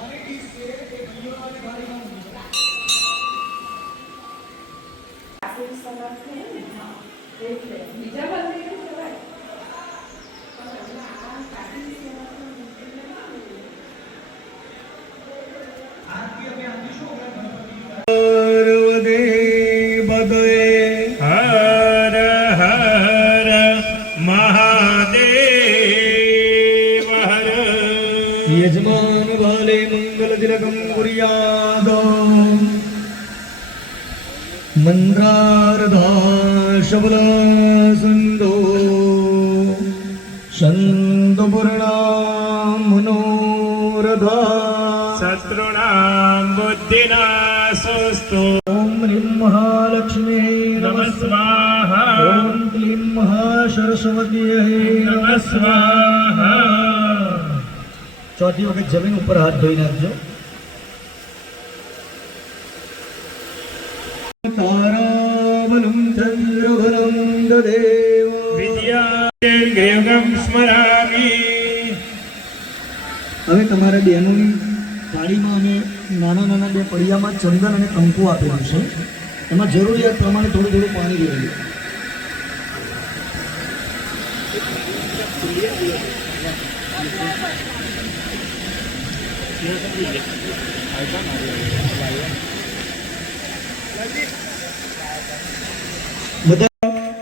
હર હર મહાદેવ હર. યજમાન વાલે મંગલ તિલકમ કુર્યાદ. મંત્રાર્ધા શબલ સંદો સંતપૂર્ણા મનોરધા શત્રુણામ બુદ્ધિનાશોસ્તુ. ઓમ હ્રીમ મહાલક્ષ્મી નમઃ સ્વાહા. ઓમ ક્લીમ મહાસરસ્વતી નમઃ સ્વાહા. ચોથી વખત જમીન ઉપર હાથ ધોઈ નાખજો. તારાબલમ ચંદ્રબલમ દદેવ વિદ્યાગમ સ્મરામી. હવે તમારા બહેનોની થાળીમાં અમે નાના નાના બે પડિયામાં ચંદન અને કંકુ આપેલું છે. એમાં જરૂરિયાત પ્રમાણે થોડું થોડું પાણી લેવું.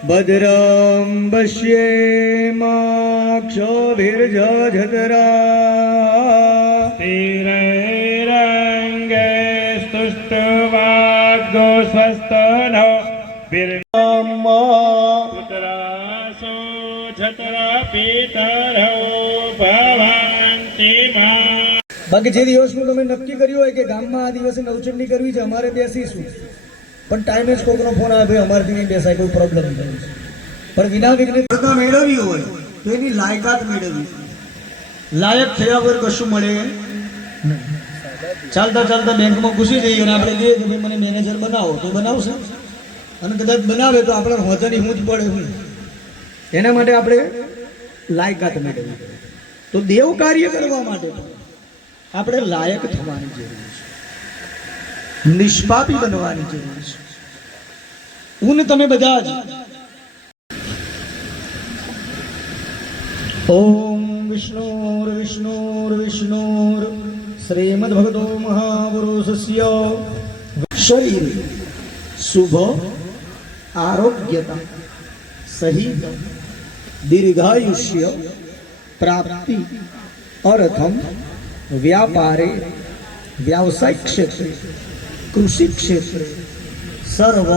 ભદ્રમ પશ્યેમાક્ષભિર્જધરા તિરંગે સ્તુષ્ટવાગ્ગો સ્વસ્તનો પુત્રાસો છતરા પિતરો ભવન્તિ મા. બાકી જે દિવસનું તમે નક્કી કર્યું હોય કે ગામમાં આ દિવસે નવચંડી કરવી છે, અમારે બેસીશું, પણ ટાઈમે જ કોઈનો ફોન આવે અમારથી નહીં બેસાય, કોઈ પ્રોબ્લેમ નહીં. પણ વિના વિઘ્ને મેળવવી હોય તો એની લાયકાત મેળવવી. લાયક થયા વગર કશું મળે નહીં. ચાલતા ચાલતા બેંકમાં ઘૂસી જઈએ અને આપણે કહીએ કે ભાઈ મને મેનેજર બનાવો, તો બનાવશે. અને કદાચ બનાવે તો આપણે હોતાની હું જ પડે હું. એના માટે આપણે લાયકાત મેળવવી. તો દેવ કાર્ય કરવા માટે આપણે લાયક થવાની જરૂર છે, નિષ્પાપી બનવાની જરૂર છે. હું તમે બધા જ ઓમ વિષ્ણુર વિષ્ણુર વિષ્ણુર શ્રીમદ ભગવતો મહાપુરુષસ્ય શરીર શુભ આરોગ્યતા સહિત દીર્ઘાયુષ્ય પ્રાપ્તિ અર્થમ વ્યાપારે व्यावसायिक क्षेत्र कृषि क्षेत्र सर्व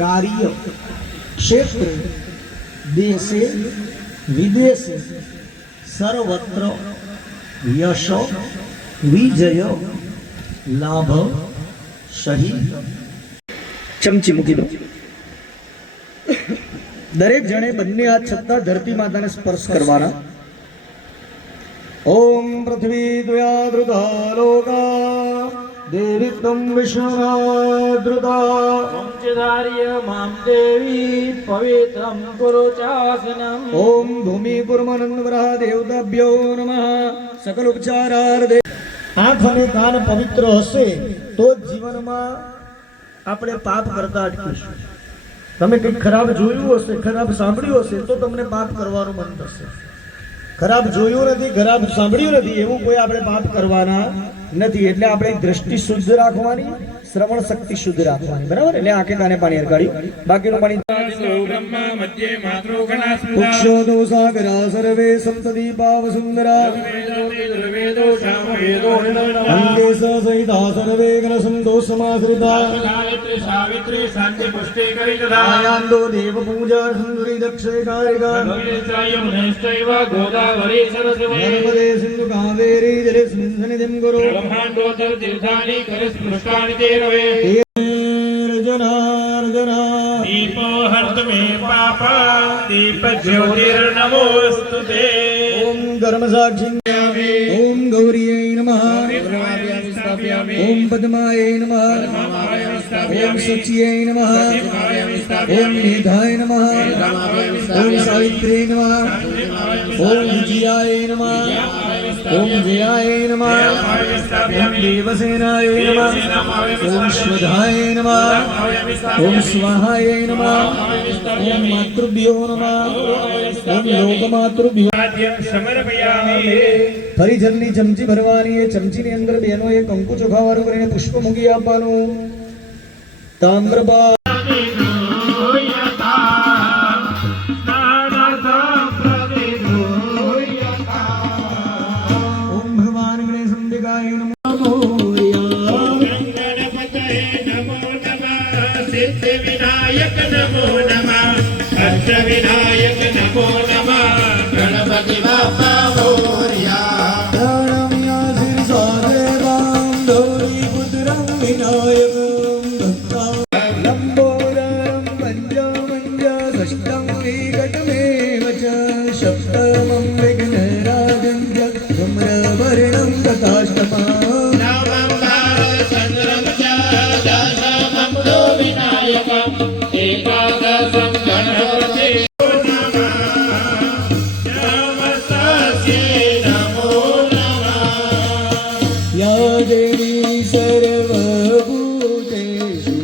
कार्य क्षेत्र देशे विदेशे सर्वत्र यश विजय लाभ सहित. चमची मूकी दो. दरेक जणे बंने हाथ छत्ता धरती माता ने स्पर्श करवाना. ओम पृथ्वी द्वयाद्रुता लोका देवी तम विष्णुनाद्रुता पंचधार्य मां देवी पवित्रं कुरु चासनम्. ओम भूमि कुर्मनंदवरा देवताभ्यो नमः. सकल उपचारार्थे आँख અને કાન પવિત્ર હશે તો જ જીવનમાં આપણે પાપ કરતા અટકીશું. તમે કંઈક ખરાબ જોયું હશે, ખરાબ સાંભળ્યું હશે તો તમને પાપ કરવાનું મન થશે. ખરાબ જોયું નથી, ખરાબ સાંભળ્યું નથી એવું કોઈ આપણે પાપ કરવાના નથી. એટલે આપણે દ્રષ્ટિ શુદ્ધ રાખવાની, શ્રવણ શક્તિ શુદ્ધ રાખવાની. બરાબર? એટલે આંખે કાને પાણી હરગાડ્યું, બાકીનું પાણી પુક્ષોદો સાગરા સર્વે સપ્તદીપા વસુંધરા અંગે સહિતા સર્વે ગ્રસંતો સમાશ્રિતા આયાંદો દેવ પૂજા સુંદરી દક્ષે કારિકા નર્મદે સિંધુ કાવેરી જલેસ્મિન સન્નિધિં ગુરુ બ્રહ્માંડોત્તર તીર્થાની કરિસ્પૃષ્ટાનિ તે રવે જનાર્દના દીપો હર્ત મે પાપા દીપ જ્યોતિર્નમોસ્તુતે. ઓમ કર્મ સાક્ષિ ઓમ ગૌરીય નમઃ ઓમ પદ્માય નમઃ ओम सच्ये नमः ओम मेधाय नमः ओम सावित्रे नमः ओम विजयाय नमः ओम जयाय नमः ओम देवसेनाय नमः ओम श्वधाय नमः ओम स्वाहाय नमः ओम मातृभ्यो नमः ओम लोकमातृभ्यो ફરી ચમચી ભરવાની એ ચમચીની અંદર બેનો એ કંકુ ચોખાવાળું કરીને પુષ્પ મૂકી આપવાનું તામ્રપા ઓમ ભગવાન ગણેશ અંબિકાય નમો સિદ્ધ વિનાયક નમો નમઃ અષ્ટ વિનાયક નમો નમઃ ગણપતિ બાપા મોરયા પ્રણમ્યા શિર સાગરામ ધોરી પુત્રમ વિનાયકમ ભક્તા લંબોદરમ પંચમંજા ષષ્ઠમ વિકટમેવ ચ સપ્તમં વિઘ્નરાજં ચ ધૂમ્રવર્ણં તથાષ્ટમા નવમં ભારતચંદ્રમ ચ દશમં તો વિનાયકમ એકાદશમ ગણપતિ યા દેવી સર્વભૂતેષુ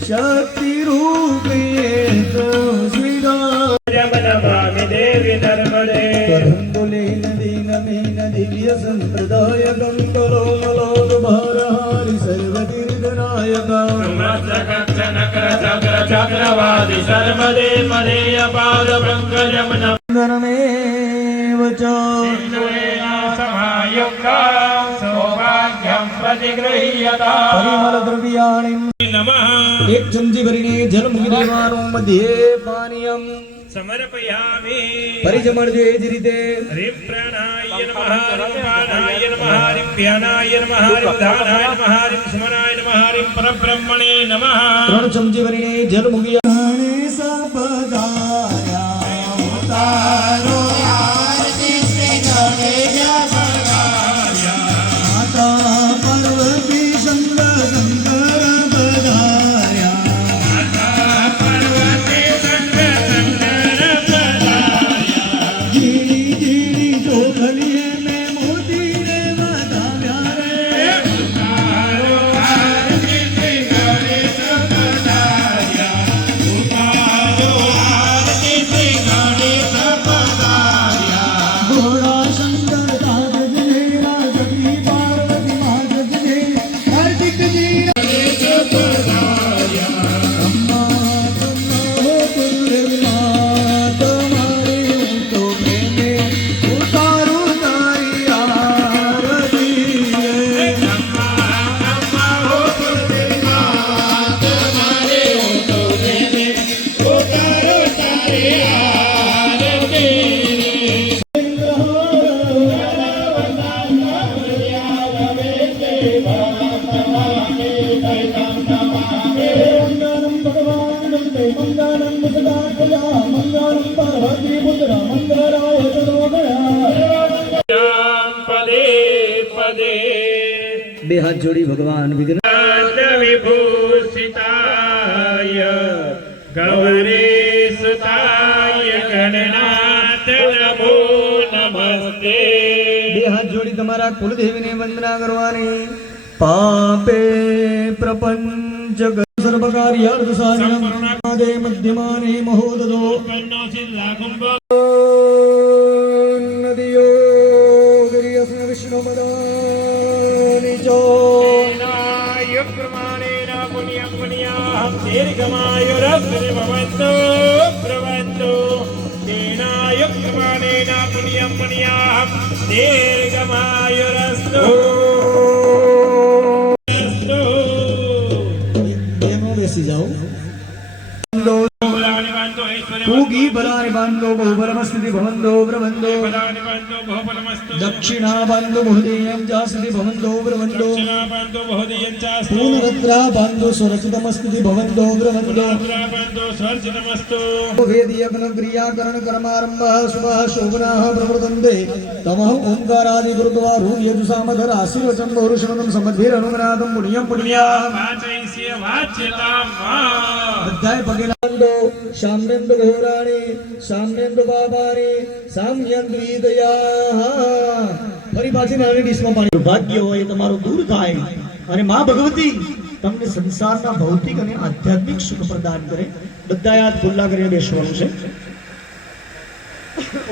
શક્તિરૂપેણ નમામિ દેવી નર્મદે કરંદુલે નદી નમીન દિવ્ય સંપ્રદાયકં કલોમલોદભારહારી સર્વતીર્થનાયકં ચક્રવાદી સર્વદે મરેય પાદ પંકજમ નમઃ ચ સમાયુક્તા સૌભાગ્યમ પ્રતિગૃહ્યતા પરિમલ દ્રવ્યાણી નમઃ એક ચમચી ભરીને જલ મૂકી દેવાનું મધ્યે પાનીયમ સમર્પયામિ પરિજમણ જે જ રીતે હરિ પ્રાણાય નમઃ હરિ પાનાય નમઃ હરિ પ્યાનાય નમઃ હરિ દાનાય નમઃ હરિ સ્મરાય નમઃ હરિ પરબ્રહ્મણે નમઃ 3 ચમચી ભરીને જલ મૂકી પદે પદે બે હાથ જોડી ભગવાન વિઘ્ન વિભૂષિતાય ગૌરીસુતાય ગણનાથ નમો નમસ્તે બે હાથ જોડી તમારા કુલદેવીને વંદના કરવાની પાપે પ્રપંચ સર્વકાર્યાર્થ સાધનમ દે મધ્યમાને મહોદદો નદિયો ગિરિયસ્ન વિષ્ણુમદાની ચો યુક્રમાણેન પુણ્યં પુણ્યાહં દીર્ઘમાયુરસ્મિ ભવન્તુ ભ્રવન્તુ તેનાયુક્રમાણેન પુણ્યં પુણ્યાહં દીર્ઘમાયુરસ્તુ બેસી જાઓ પૂગી ભલાને बान्धो बहुफलमस्ति भवन्तो ब्रवन्तो पदानिबन्धो बहुफलमस्तु दक्षिणा बान्धो महोदयं चास्ति भवन्तो ब्रवन्तो दक्षिणाबन्धो बहुदयं चास्तु पूर्णरत्रा बान्धो सुरक्षितमस्ति भवन्तो ब्रवन्तो पुनराबन्धो स्वर्जितमस्तु वेदीयग्न क्रियाकरण कर्मारम्भः शुभः शोभनाः प्रवर्तन्ते तमः ओंकारादि गुरुद्वा रूयजुसामधर आशीर्वचन बहुरुषमनं समद्भिरनुमनादं पुण्यं पुण्या वाचैस्य वाच्यतां वा બધાય પગે લાગો શામનેન્દ્ર ઘોરાણી શામનેન્દ્ર બાબાની સામ્યન્દ્રી દયા ફરી પાછી નાની ડીશમાં પાણી ભાગ્ય હોય તમારું દૂર થાય અને માં ભગવતી તમને સંસારના ભૌતિક અને આધ્યાત્મિક સુખ પ્રદાન કરે બધાય હાથ ખુલ્લા કરીને બેસવાનું છે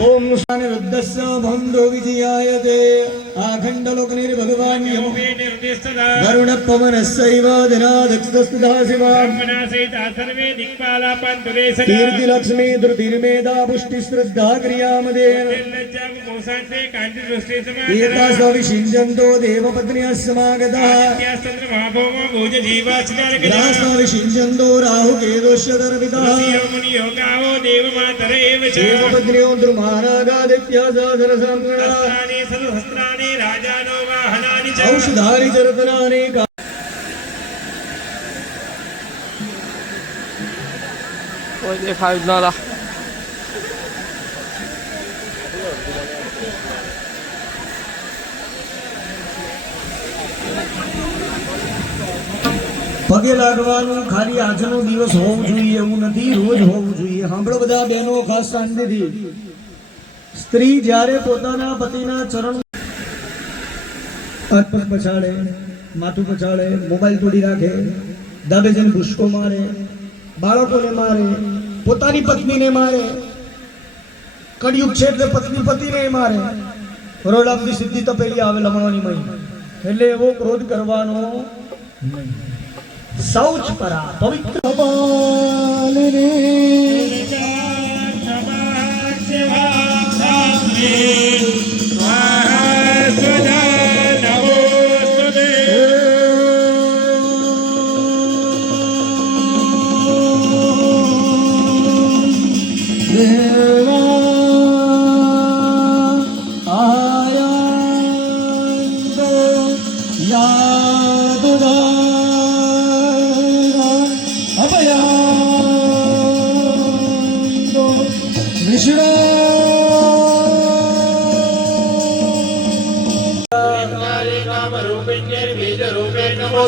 ओम शान रुद्रस्य भंदो विजयाय ते आखंड लोक निर्भगवान यम वरुण पवन सैव दिनादक्षस्तुधा शिवा सर्वे दिक्पाला पंतुदेश कीर्ति लक्ष्मी धृतिर्मेधा पुष्टि श्रद्धा क्रियामदे एता सविषिञ्जन्तो देवपत्न्यः समागतः रासविषिञ्जन्तो राहुकेतुश्च दर्पितः देवपत्न्यो औषधानि चरतनानि કોઈ દેખાય જ ના લા પગે લાગવાનું ખાલી આજનો દિવસ હોવું જોઈએ એવું નથી રોજ હોવું જોઈએ સાંભળો બધા બહેનો ખાસ શાંતિથી સ્ત્રી જ્યારે પોતાના પતિના ચરણ પગ પછાડે માથું પછાડે મોબાઈલ તોડી રાખે દાબે જઈને ભૂસકો મારે બાળકોને મારે પોતાની પત્નીને મારે કળિયુગ છે એટલે પત્ની પતિને મારે કરોડામની સિદ્ધિ તપેલી આવે લમણવાની મહી એટલે એવો ક્રોધ કરવાનો નહીં शौच परा पवित्र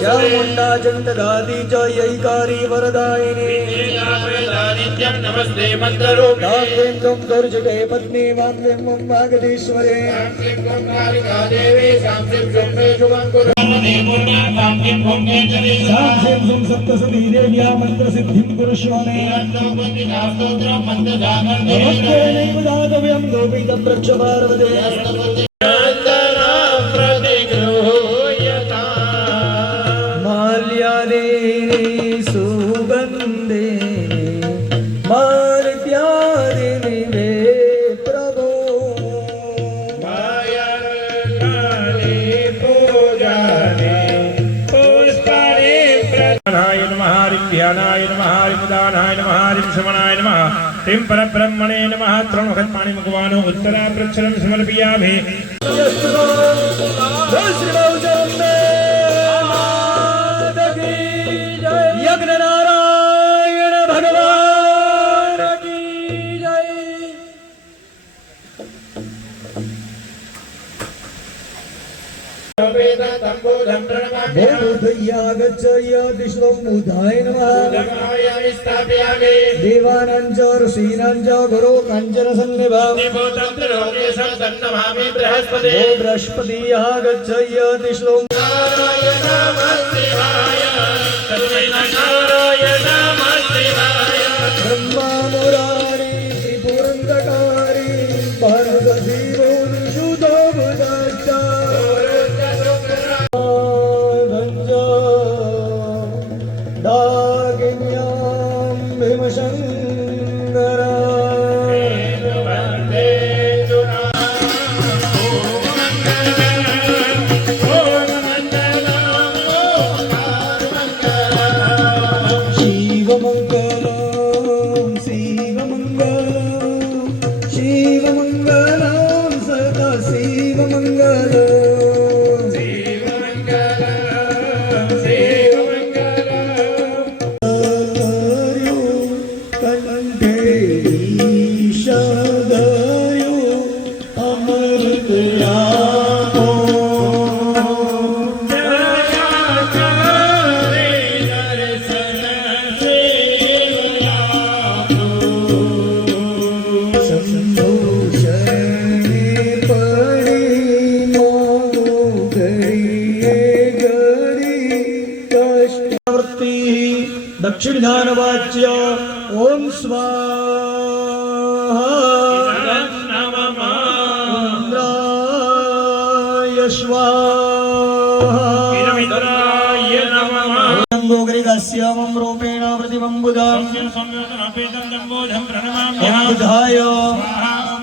चामुंडा जंतगादी जयैकारी वरदायिनी नमस्ते मंत्ररूपिणी दाग्वें त्वं दुर्जटे पत्नी वाग्वें मम वागधीश्वरे साक्षीं सुं सप्तसती देव्या मन्त्रसिद्धिं कुरुष्व मे नमस्तेनैव दातव्यं गोपीतप्रक्ष पार्वते सुगंधे मार्त्यादिनि वे प्रभो मायाकाले पूजाने पुष्पाणि प्रदानाय नमः ध्यानाय नमः दानाय नमः शमनाय नमः ह्रीं परब्रह्मणे नमः त्रणवखत् पाणि मुखवानो उत्तरा प्रक्षरं समर्पयामि यज्ञनारायण भगवान की जय। बोधय्यागच्छयदिश्वमुधाय नमः देवानां च ऋषीणां च गुरो काञ्चनसन्निभं बृहस्पतिः गच्छयदिश्वं ब्रह्मा मुरारी त्रिपुरन्दकारी पार्वतीवो शुद्धो बुधश्च दागिन्यां भीमशङ्करा शिवमङ्गलं शिव मंगल कंठे ईशदयो अमृत आपो दक्षिण ध्यान वाच्य ओम स्वाहा इंद्राय स्वाहा गोग्रिगस्यवं रूपेण प्रतिबंबुदं बुधाय ओम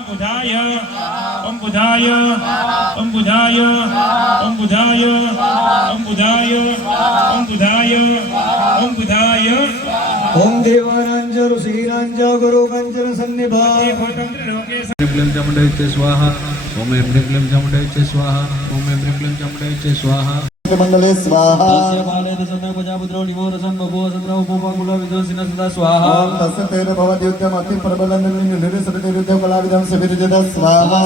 बुधाय ओम बुधाय ओम बुधाय ओम बुधाय ओम बुधाय ओम बुधाय ओम देवानांच ऋषीणांच गुरु कंचन सन्निभाय क्लीं चामुण्डायै स्वाहा ओम ऐं ह्रीं क्लीं चामुण्डायै स्वाहा ओम ऐं ह्रीं क्लीं चामुण्डायै स्वाहा मंगले स्वाहा तस्य बाले तस्मै प्रजापुत्रो निवोरसं बभूव सत्र उपपाकुल विदोषिण सदा स्वाहा ओम तस्य तेन भवति उद्यम अति प्रबलं निर्निसृतिरुद्ध कलाविदं सविरजत स्वाहा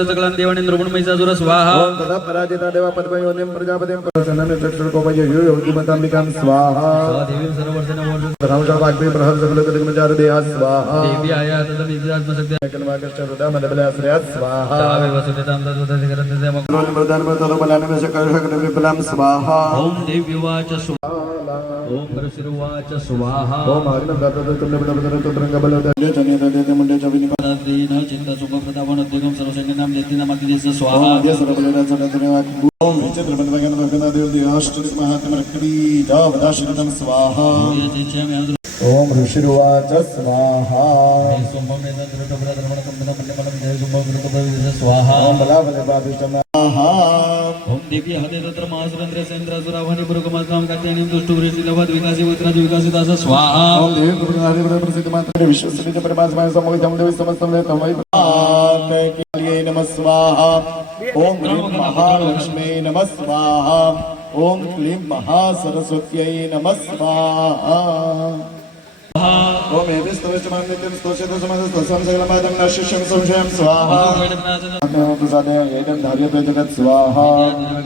सकलं देवानि नृपण महिषासुर स्वाहा ओम तदा पराजिता देवा पद्मयोनिं प्रजापतिं प्रसन्नं चक्षुर्कोपय योगिमताम्बिकां स्वाहा देवीं सर्ववर्षेण वर्षं रामजा वाग्मी प्रहर सकल कलिकमचार देहा स्वाहा देवी आया तदम निजात्मशक्ति कलमाकश्च हृदय मदबलाश्रयात् स्वाहा तावे वसुदेतां तद्वदधिकरन्ते मङ्गलं प्रदान प्रतलो बलानं शकल विपुलं स्वाहा ओम देव्युवाच स्वाहा ओम ऋषिरुवाच स्वाहा ओम अग्निं दत्ततो तुल्यबलवदरतुरङ्गबलवदय जनितदेते मुण्डे च विनिपा दीन चित्त सुख प्रतापनोद्यगं सर्वसैन्यनां नेत्रिनामग्निदेश स्वाहा स्वाहा सर्वबलेन सदतनेवाक् ओम विचित्रपदवगन भगवदेव देवाष्टि महात्मरक्री जावदाश्रितं स्वाहा ओम ऋषिरुवाच स्वाहा स्वाहा ओम बलाबलवादिष्टम स्वाहा ओम देवी हते तत्र महासुरेन्द्र सेन्द्रासुरावनि पुरुकमात्रां कात्यायनीं दुष्टुवृष्टिलवद् विकासी वत्राज विकासितास स्वाहा ओम देवी गुरुनाथि प्रसिद्ध मात्र विश्वस्मित परमात्मा समोहितं देवी समस्तं तमै कैकेल्ये नमः स्वाहा ओम ह्रीं महालक्ष्मी नमः स्वाहा ओम क्लीं महासरस्वत्यै नमः स्वाहा ओम एभिस्तवचमां नित्यं स्तोषितसमस्तस्तं सकलमादं नशिष्यं संशयं स्वाहा प्रसादे एतं धार्यते जगत् स्वाहा ओम ऐं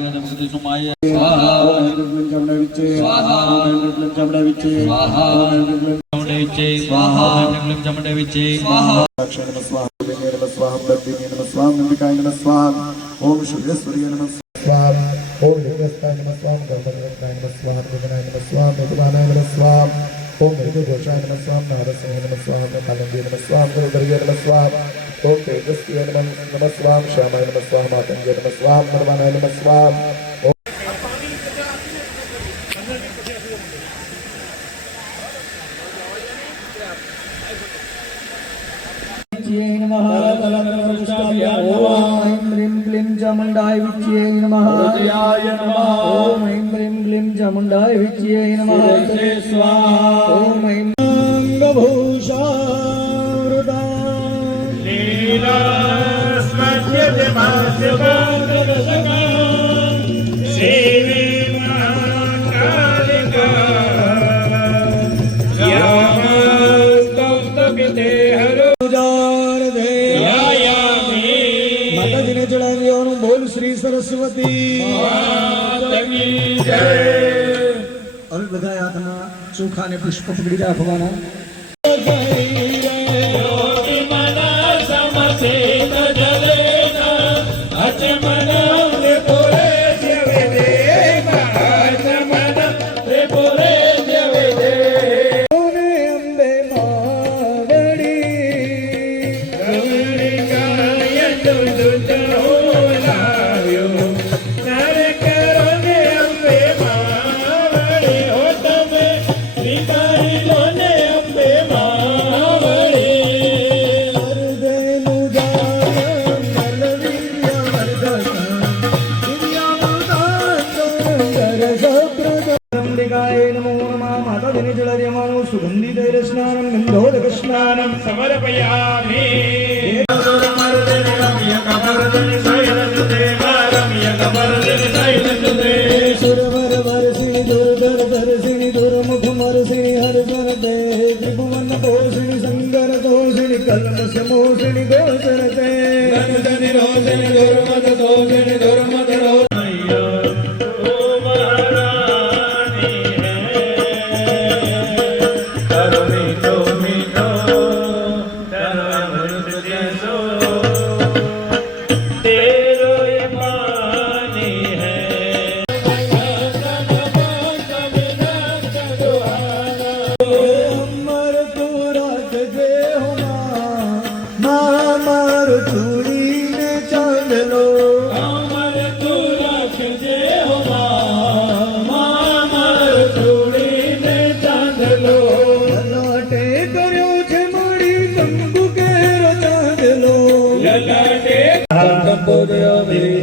जमणे विच्चे स्वाहा ओम ऐं जमणे विच्चे स्वाहा ओम ऐं स्वाहा चमड़े विचे स्वाहा अक्षय नमः स्वाहा देवी नमः स्वाहा दत्तिनी नमः स्वाहा नंदिकाय नमः स्वाहा ओम शुभेश्वरी नमः स्वाहा ओम नित्यस्ताय नमः स्वाहा गणपतिनाय नमः स्वाहा गगनाय नमः स्वाहा मेघवानाय नमः स्वाहा ओम मृगघोषाय नमः स्वाहा नारसिंह नमः स्वाहा कालंदी नमः स्वाहा गुरुदर्गे नमः स्वाहा ओम तेजस्वी नमः स्वाहा श्यामाय नमः स्वाहा मातंगे नमः स्वाहा मर्वानाय नमः स्वाहा नमः ओम ऐं ह्रीं क्लीं चामुण्डाय विच्चे नमः ओम ऐं ह्रीं क्लीं चामुण्डाय विच्चे नमः स्वाहा ओम ऐं अंगभूषावृता लीलास्मद्यते भास्यवादशका सेवे महाकालिका यामस्तौस्तुभिते हरो માતાજીને ચડાવ્યોનું બોલ શ્રી સરસ્વતી હવે બધા હાથમાં ચોખા ને પુષ્પ પકડી રાખવાના सुगंधित स्नानं गंधोदक स्नानं समर्पयामि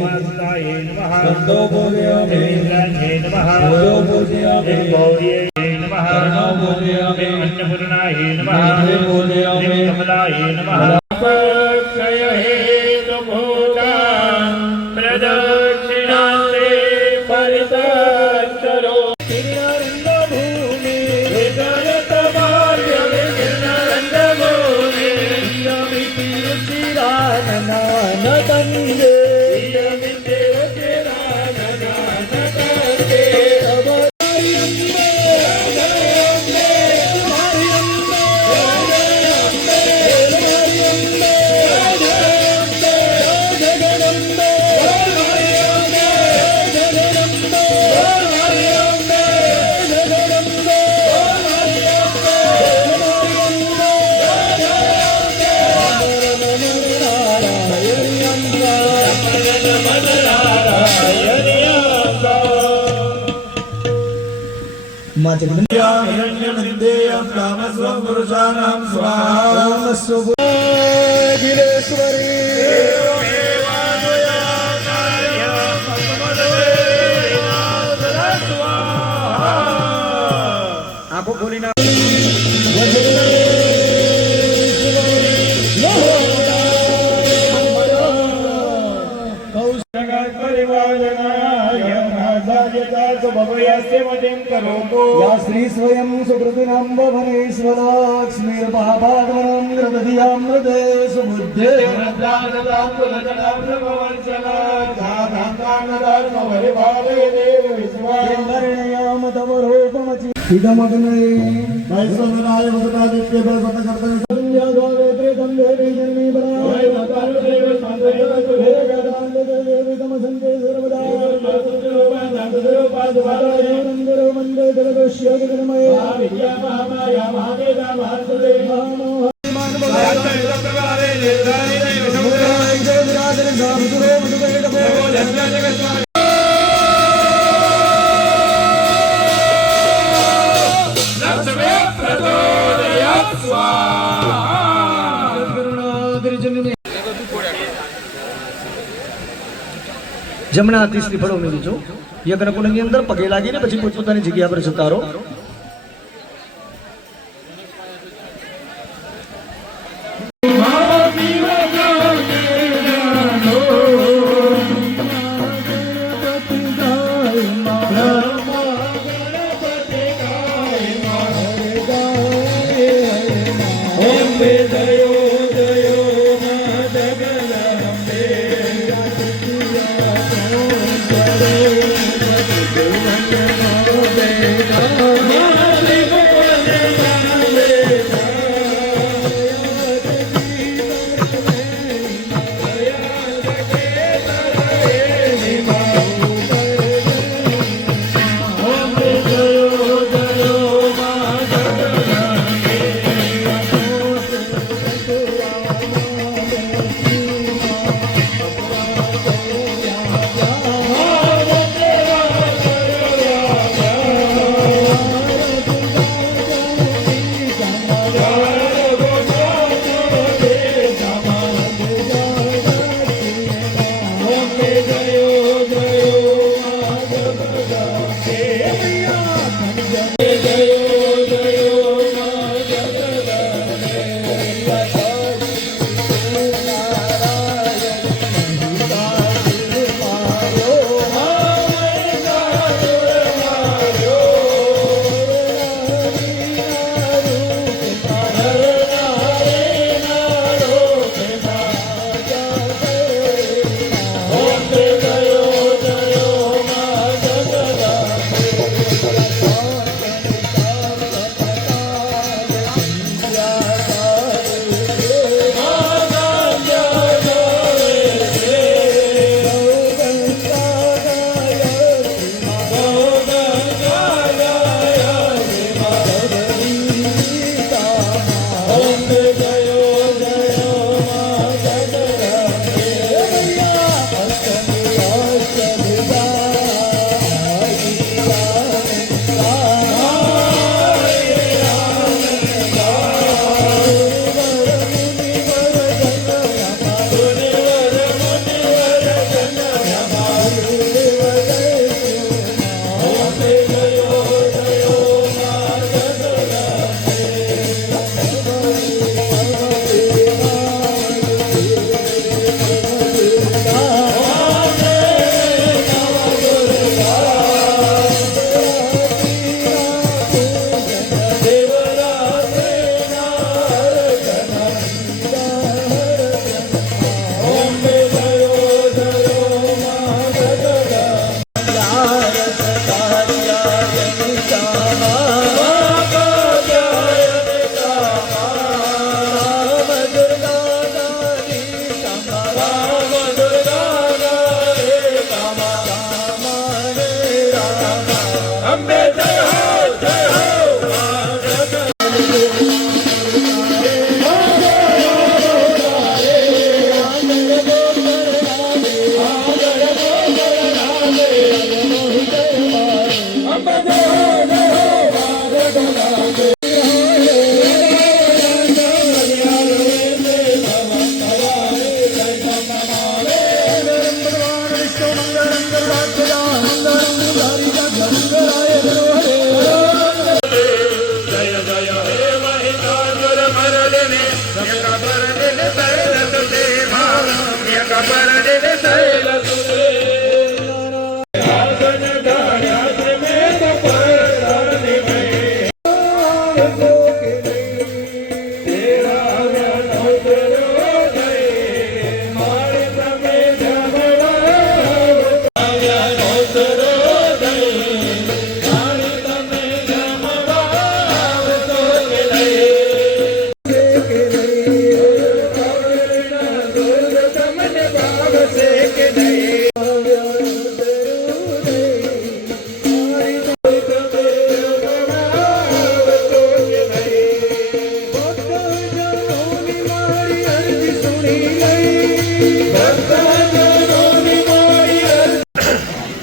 वासुदाय नमः स्कंदो पूजयामि इंद्राय नमः भूयो पूजयामि गौर्यै नमः कर्णो पूजयामि अन्नपूर्णाय नमः नेत्रे पूजयामि कमलाय नमः क्षय हेतुभूता प्रदक्षिणान्ते परितच्चरो हिरण्यनन्देयं कामस्वं पुरुषाणां स्वाहा आंखों खोली ना या श्री स्वयं सुकृतिनाम्बभनेश्वराक्ष्मीर्पापादमनं हृदयामृते सुबुद्धे वर्णयाम तव रूपमचि इदमग्नये वैश्वनाय वसुदादित्य बलपतकर्तने संध्यागावेत्रे संदेवी जन्मी बनाय देव संदेव देव तमसंते सर्वदा नंदरो मंदे जगदोष्य जगन्मय विद्या महामाया महादेवा महासुदे જમણા હાથથી શ્રીફળ ઉમેરી છો યજ્ઞ કુંડની અંદર પગે લાગીને પછી પોતપોતાની જગ્યા પર જતા રહો. જય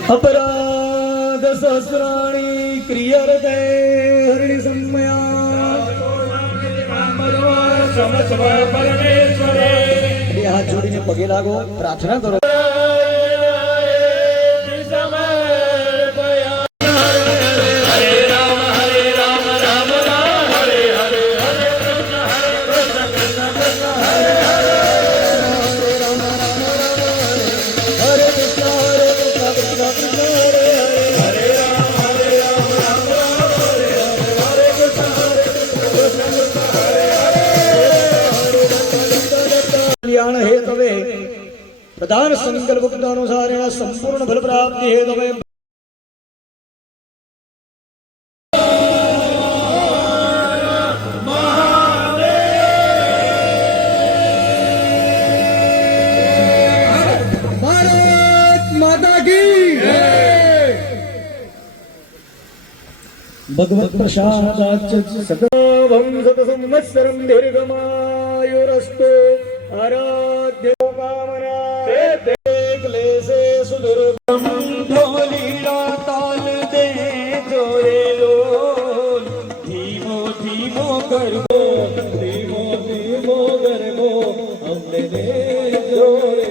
अपराध सहस्राणि क्रियते हरिणि सम्मया બે હાથ જોડીને પગે લાગો, પ્રાર્થના કરો. कल्याण हेतवे प्रधान संकल्प अनुसारेण संपूर्ण फल प्राप्ति हेतवे भारत माता की भगवत प्रसादाच्च सकलम सत संवत्सरं दीर्घमायुरस्तु आराध्य कामना ते क्लेशे सुदुर्गम ढोलीड़ा ताल दे जोरे लोल धीमो धीमो गरबो हमने दे जोरे